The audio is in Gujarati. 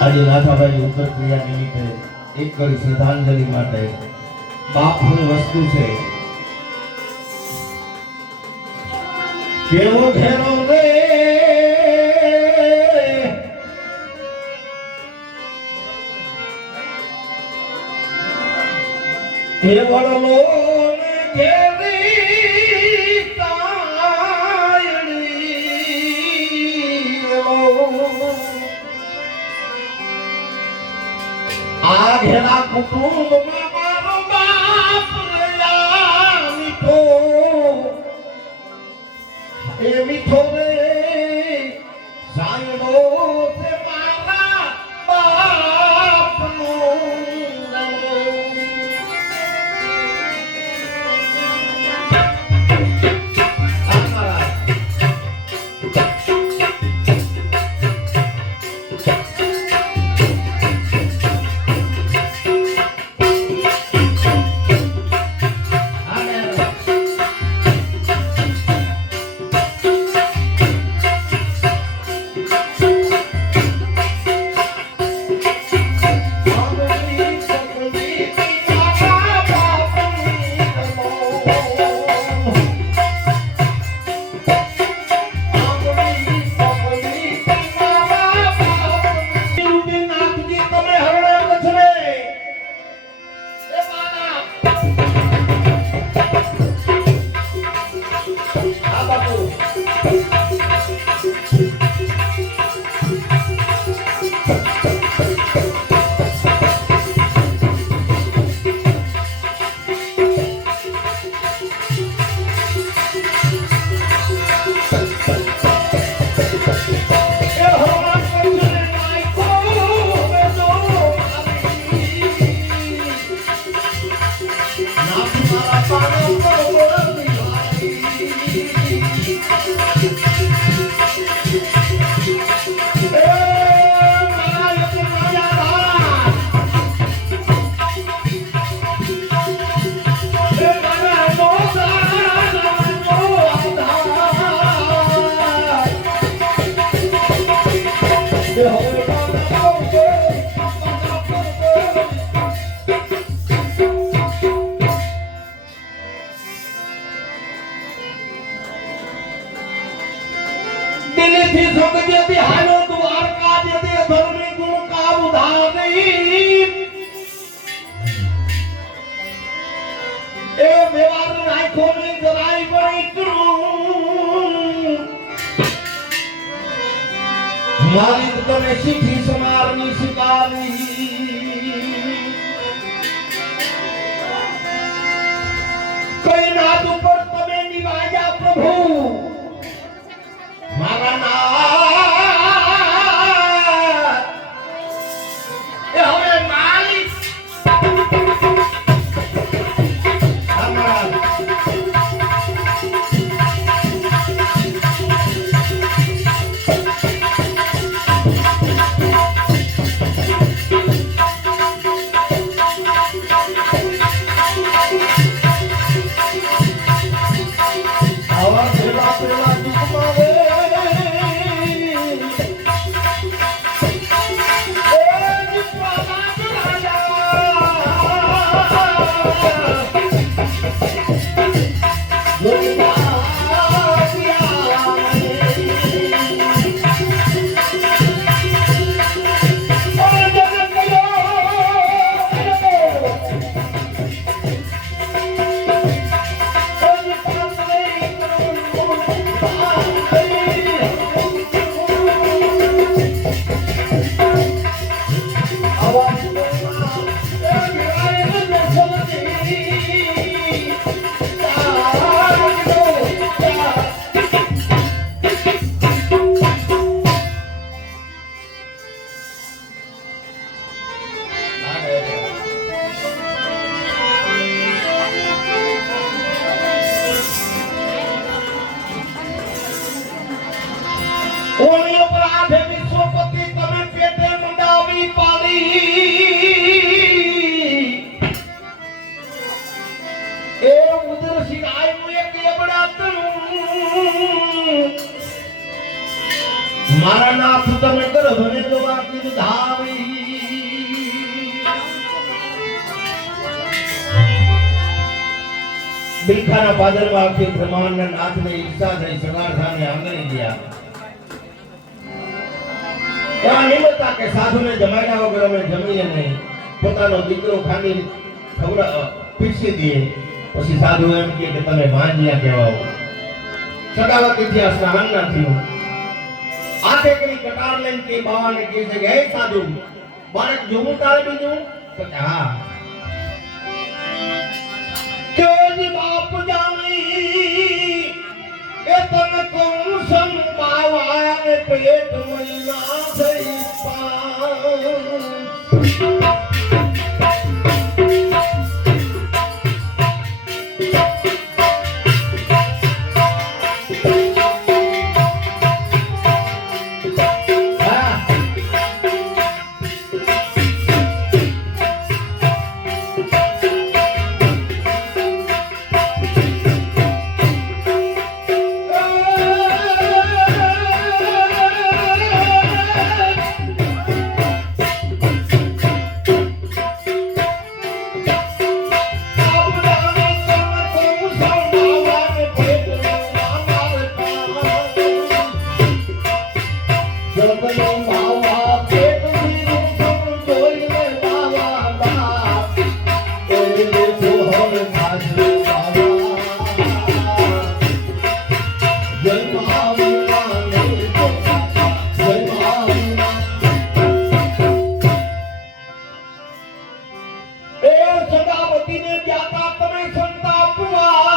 આજે નાથાભાઈ ઉત્તર ક્રિયા નિમિત્તે એક કરી શ્રદ્ધાંજલિ માટે બાપની વસ્તુ છે. કેવો ઘેરો રે? કેવળ લો ઘેરા કુટુંબમાં Música સદગતિ હાલો એ વ્યવહાર પણ કરું મારી તો તને શીખી સમારની શિકારી. તો બાકી ધાવી બિલખાના પાદરમાં આખી ઈચ્છા થઈ સગારખાને આંગણે ગયા. એવા નિમતા કે સાધુને જમાડ્યા વગર અમે જમીએ નહીં. પોતાનો દીકરો ખાંડી ખવડા પીરસી દઈએ. પછી સાધુ એમ કે તમે માંજ્યા કહેવાઓ. સગાવત સ્નાન ના થયું આ ટેકરી કટાર લઈને કે બાવાને કહે છે કે હે સાધુ બાળક જોવું તારે બીજું તો કે હા કે જી બાપ જાણી એ તને કોણ સંભાવા ને પેટ મહિના થઈ પા સદાવતીને ત્યાતા તમે સંતાપવા